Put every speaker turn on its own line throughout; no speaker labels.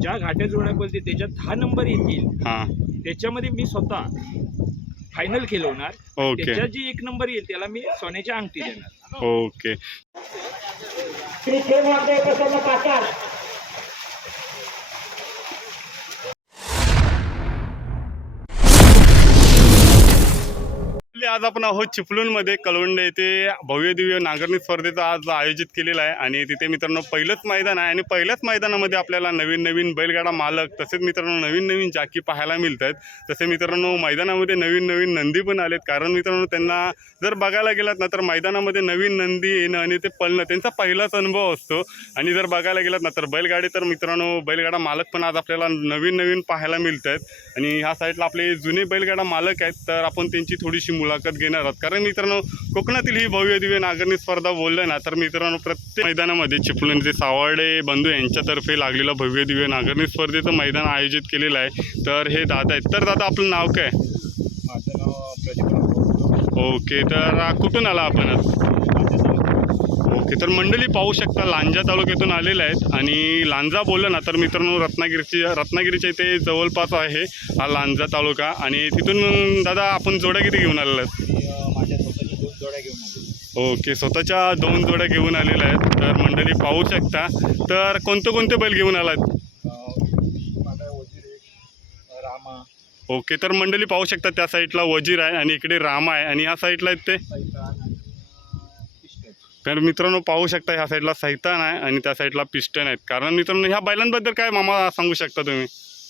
ज्या घाट्या जोड्या बोलते त्याच्यात दहा नंबर येतील.
हा.
त्याच्यामध्ये मी स्वतः फायनल खेळवणार.
ओके.
त्याच्यात जी एक नंबर येईल त्याला मी सोन्याची अंगठी देणार.
ओके.
श्री प्रसन्न पाचार
आज आपण आहोत चिपळूणमध्ये कलवंड येथे भव्य दिव्य नांगरणी स्पर्धेचं आज आयोजित केलेलं आहे. आणि तिथे मित्रांनो पहिलंच मैदान आहे. आणि पहिल्याच मैदानामध्ये आपल्याला नवीन नवीन बैलगाडा मालक तसेच मित्रांनो नवीन नवीन जाकी पाहायला मिळत आहेत तसे मित्रांनो मैदानामध्ये नवीन नवीन नंदी पण आलेत. कारण मित्रांनो त्यांना जर बघायला गेलात ना तर मैदानामध्ये नवीन नंदी येणं आणि ते पळणं त्यांचा पहिलाच अनुभव असतो. आणि जर बघायला गेलात ना तर बैलगाडी तर मित्रांनो बैलगाडा मालक पण आज आपल्याला नवीन नवीन पाहायला मिळत आहेत आणि ह्या साईडला आपले जुने बैलगाडा मालक आहेत तर आपण त्यांची थोडीशी मुलाखत घेणार आहोत. कारण मित्रांनो कोकणातील ही भव्य दिव्य नागरणी स्पर्धा बोललं ना तर मित्रांनो प्रत्येक मैदानामध्ये चिपळूणचे सावर्डे बंधू यांच्यातर्फे लागलेलं भव्य दिव्य नागरणी स्पर्धेचं मैदान आयोजित केलेलं आहे. तर हे दादा आहेत. तर दादा आपलं नाव काय?
माझं नाव
ओके तर कुठून आला आपण आज? ओके तर मंडळी पाहू शकता लांजा तालुक्यातून आलेले आहेत. आणि लांजा बोललं ना तर मित्रांनो रत्नागिरीची रत्नागिरीच्या इथे जवळपास आहे हा लांजा तालुका. आणि तिथून दादा आपण जोड्या किती घेऊन आलेल्या आहेत?
माझ्या स्वतःच्या दोन जोड्या घेऊन आलो
ओके स्वतःच्या दोन जोड्या घेऊन आलेल्या आहेत. तर मंडळी पाहू शकता. तर कोणते कोणते बैल घेऊन आलात? ओके तर मंडळी पाहू शकता त्या साईडला वजीर आहे आणि इकडे राम आहे. आणि ह्या साईडला आहेत ते? तर मित्रांनो पाहू शकता ह्या साईडला सैतान आहे आणि त्या साईडला पिस्टन आहेत. कारण मित्रांनो ह्या बैलांबद्दल काय मामा सांगू शकता तुम्ही?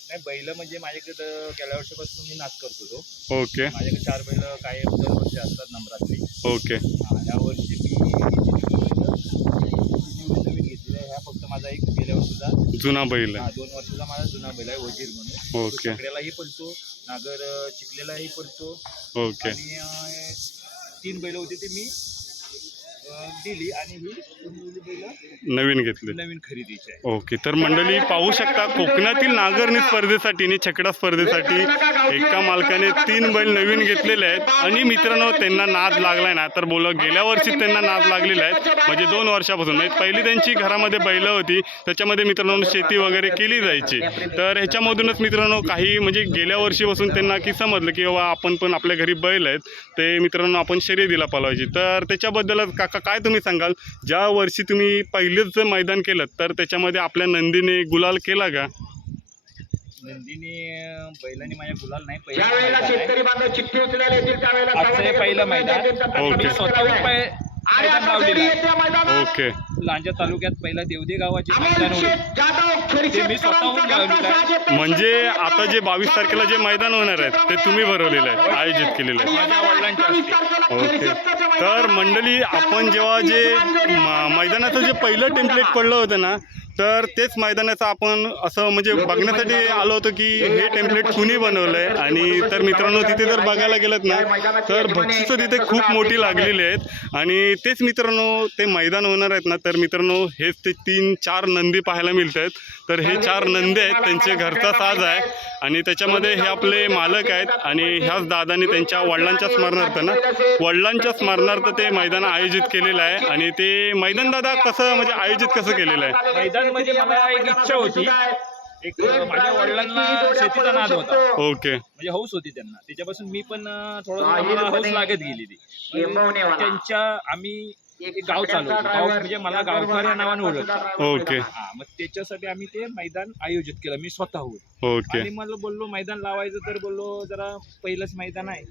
नाही बैल म्हणजे माझ्याकडे गेल्या वर्षापासून मी नाच करतो तो
ओके.
माझ्याकडे चार बैल कायम दरवर्षी असतात नंबरातली
ओके.
हा, या वर्षी मी नवीन घेतलेला आहे. ह्या फक्त माझा एक गेल्या वर्षीचा.
जुना बैल
हा
आहे
दोन वर्षाचा माझा जुना बैल आहे वजीर म्हणून.
ओके.
सगळ्यालाही पडतो नागर चिखलेलाही पडतो
ओके.
आणि तीन बैल होते ते मी. दिली आणि ही बैल?
नवीन घेतले.
नवीन खरेदीची आहे.
ओके तर मंडळी पाहू शकता कोकणातील नागरणी स्पर्धेसाठी आणि छकडा स्पर्धेसाठी एका मालकाने तीन बैल नवीन घेतलेले आहेत. आणि मित्रांनो त्यांना नाद लागलाय ना तर बोल गेल्या वर्षी त्यांना नाद लागलेला आहे म्हणजे दोन वर्षापासून म्हणजे पहिली त्यांची घरामध्ये बैल होती त्याच्यामध्ये मित्रांनो शेती वगैरे केली जायची. तर ह्याच्यामधूनच मित्रांनो काही म्हणजे गेल्या वर्षीपासून त्यांना की समजलं की बाबा आपण पण आपल्या घरी बैल आहेत ते मित्रांनो आपण शर्यतीला पालवायची तर त्याच्याबद्दलच काका काय तुम्ही सांगाल? ज्या वर्षी तुम्ही पहिलेच जर मैदान केलं तर त्याच्यामध्ये आपल्या नंदीने गुलाल केला का?
नंदीने बैलांनी माझ्या गुलाल नाही पहिला
शेतकरी बांधव चिठ्ठी उचलायला येतील त्यावेळेला
आजचं हे पहिलं मैदान.
ओके.
मी स्वतःहून पै-
आणि
मैदान लावलेलं आहे
ओके.
लांजा तालुक्यात पहिला देवदे गावाचे मैदान होते ते मी स्वतःहून लावलेलं आहे.
म्हणजे आता जे बावीस तारखेला जे मैदान होणार आहे ते तुम्ही भरवलेलं आहे आयोजित केलेलं आहे.
माझ्या वडिलांच्या हस्ते.
ओके. तर मंडळी आपण जेव्हा जे म- मैदानाचं जे पहिलं टेम्पलेट पडलं होतं ना तर तेच मैदानाचं आपण असं म्हणजे बघण्यासाठी आलो होतो की हे टेम्पलेट कुणी बनवलं आहे. आणि तर मित्रांनो तिथे जर बघायला गेलं ना तर बक्षिसं तिथे खूप मोठी लागलेली आहेत आणि तेच मित्रांनो ते मैदान होणार आहेत ना तर मित्रांनो हेच ते तीन चार नंदी पाहायला मिळत आहेत तर हे चार नंदी आहेत त्यांचे घरचा साज आहे. आणि त्याच्यामध्ये हे आपले मालक आहेत. आणि ह्याच दादांनी त्यांच्या वडिलांच्या स्मरणार्थ ना वडिलांच्या स्मरणार्थ ते मैदान आयोजित केलेलं आहे. आणि ते मैदान दादा कसं म्हणजे आयोजित कसं केलेलं आहे?
मैदान म्हणजे मला एक इच्छा होती एक माझ्या वडिलांना शेतीचा नाद होता.
ओके.
म्हणजे हौस होती त्यांना. त्याच्यापासून मी पण थोडं मला हौस लागत गेली ती. त्यांच्या आम्ही एक गाव चालवतो गाव म्हणजे मला गावकर या नावाने ओळखतात.
ओके.
हा मग त्याच्यासाठी आम्ही ते मैदान आयोजित केलं. मी स्वतःहून
ओके.
आणि मला बोललो मैदान लावायचं तर बोललो जरा पहिलंच मैदान आहे.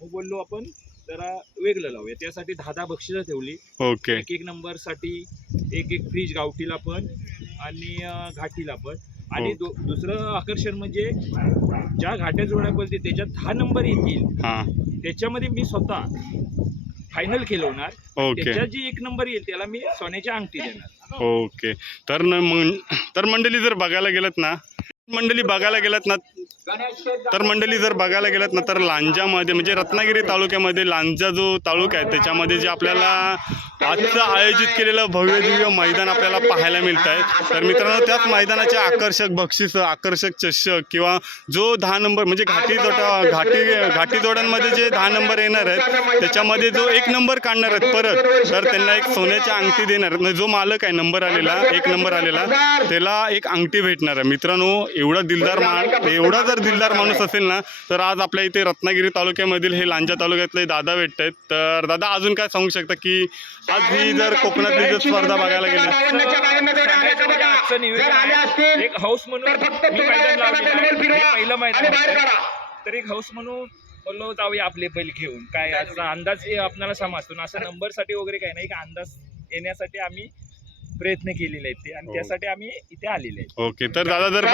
मग बोललो आपण जरा वेगळं लावूया. त्यासाठी दहा दहा बक्षिसं ठेवली.
ओके.
एक एक नंबरसाठी एक एक फ्रीज गावठीला पण आणि अं, घाटीला पण. आणि दु- दुसरं आकर्षण म्हणजे ज्या घाट्या जोड्या बोलते त्याच्यात दहा नंबर येतील.
हां.
त्याच्यामध्ये मी स्वतः फायनल खेळवणार.
ओके.
त्याच्यात जी एक नंबर येईल त्याला मी सोन्याची अंगठी देणार.
ओके. तर न मग तर मंडळी जर बघायला गेलात ना मंडळी बघायला गेलात ना तर मंडळी जर बघायला गेलात ना तर लांजामध्ये म्हणजे रत्नागिरी तालुक्यामध्ये लांजा जो तालुका आहे त्याच्यामध्ये जे आपल्याला आजचं आयोजित केलेलं भव्य दिव्य मैदान आपल्याला पाहायला मिळत आहे तर मित्रांनो त्याच मैदानाचे आकर्षक बक्षीस आकर्षक चषक किंवा जो दहा नंबर म्हणजे घाटी जोटा घाटी घाटी जोड्यांमध्ये जे दहा नंबर येणार आहेत त्याच्यामध्ये जो एक नंबर काढणार आहेत परत तर त्यांना एक सोन्याची अंगठी देणार. म्हणजे जो मालक आहे नंबर आलेला एक नंबर आलेला त्याला एक अंगठी भेटणार आहे. मित्रांनो एवढा दिलदार मा एवढा जर दिलदार माणूस असेल ना तर आज आपल्या इथे रत्नागिरी तालुक्यामधील हे लांजा तालुक्यातले दादा भेटत आहेत तर दादा अजून काय सांगू शकता की आज ही जर कोकणातली जर स्पर्धा बघायला गेली
आजचं नियोजन आहे. एक हाऊस म्हणून मी मैदान लावलेलं आहे. हे पहिलं मैदान होतं. तर एक हाऊस म्हणून बोललो जाऊया आपले बैल घेऊन काय याचा अंदाज हे आपल्याला समजतो ना असं नंबरसाठी वगैरे काही नाही एक अंदाज येण्यासाठी आम्ही प्रयत्न केलेले आहेत ते. आणि
हो.
त्यासाठी आम्ही इथे आलेले आहेत.
ओके तर दादा जर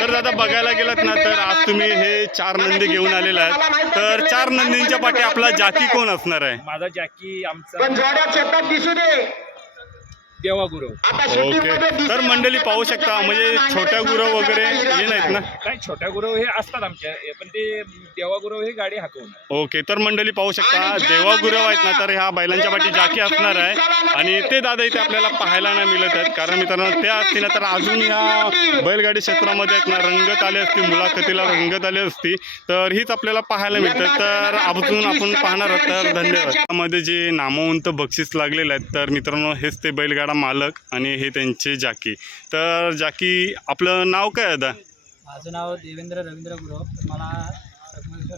तर दादा बघायला गेलात ना तर आज तुम्ही हे चार नंदी घेऊन आलेला आहेत. तर चार नंदींच्या पाठी आपला जाकी कोण असणार आहे?
माझा जॅकी
पण
आमचा
जोड्या शेतात दिसू दे.
देवा गुरु
आता
ओके. तर. मंडळी पाहू शकता म्हणजे छोट्या गुरव वगैरे हे नाहीत ना?
नाही छोट्या गुरु हे असतात आमच्या पण ते देवा गुरु हे गाडी हाकवणार
ओके तर मंडळी पाहू शकता देवा गुरव आहेत ना तर ह्या बैलांच्या पाठी जाकी असणार आहे. आणि ते दादा इथे आपल्याला पाहायला नाही मिळत आहेत कारण मित्रांनो ते असतील ना तर अजून ह्या बैलगाडी क्षेत्रामध्ये आहेत ना रंगत आले असती मुलाखतीला रंगत आली असती तर हीच आपल्याला पाहायला मिळतात तर अजून आपण पाहणार आहोत तर धन्यवाद. त्यामध्ये जे नामवंत बक्षीस लागलेले आहेत तर मित्रांनो हेच ते बैलगाडा मालक आणि हे त्यांचे जाकी. तर जाकी आपलं नाव काय दादा
माझं नाव देवेंद्र रवींद्र गुरव. मला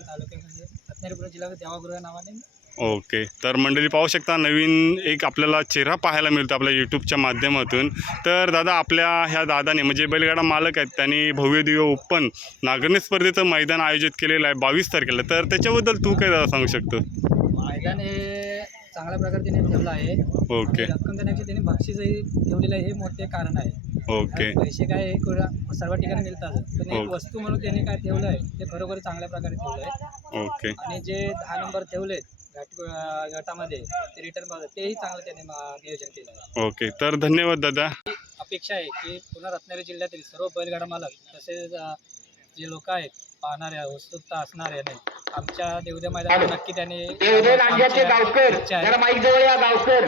तालुक्यामध्ये देवागृह नावाने
ओके. तर मंडळी पाहू शकता नवीन एक आपल्याला चेहरा पाहायला मिळतो आपल्या यूट्यूबच्या माध्यमातून. तर दादा आपल्या ह्या दादाने म्हणजे बैलगाडा मालक आहेत त्यांनी भव्य दिव्य ओपन नागरिक स्पर्धेचं मैदान आयोजित केलेलं आहे बावीस तारखेला. तर त्याच्याबद्दल तू काय दादा सांगू शकतो?
मैदान हे चांगल्या प्रकारे त्यांनी ठेवलं आहे.
ओके.
रक्कम देण्याची त्यांनी बक्षीसही ठेवलेलं आहे हे मोठे कारण आहे.
ओके.
पैसे काय हे कुणा- सर्व ठिकाणी मिळतात. पण एक. वस्तू म्हणून त्यांनी काय ठेवलं आहे ते खरोखर चांगल्या प्रकारे ठेवलं आहे
ओके.
आणि जे दहा नंबर ठेवलेत घाट अं, गटामध्ये ते रिटर्न तेही चांगलं त्यांनी नियोजन केलं आहे
ओके. तर धन्यवाद दादा.
अपेक्षा आहे की पुन्हा रत्नागिरी जिल्ह्यातील सर्व बैलगाडा मालक तसेच अ, जे लोक आहेत पाहणारे उत्सुकता असणारे नाही आमच्या देवद्या मैदानात नक्की त्यांनी
देवदे गावकर. गावकर.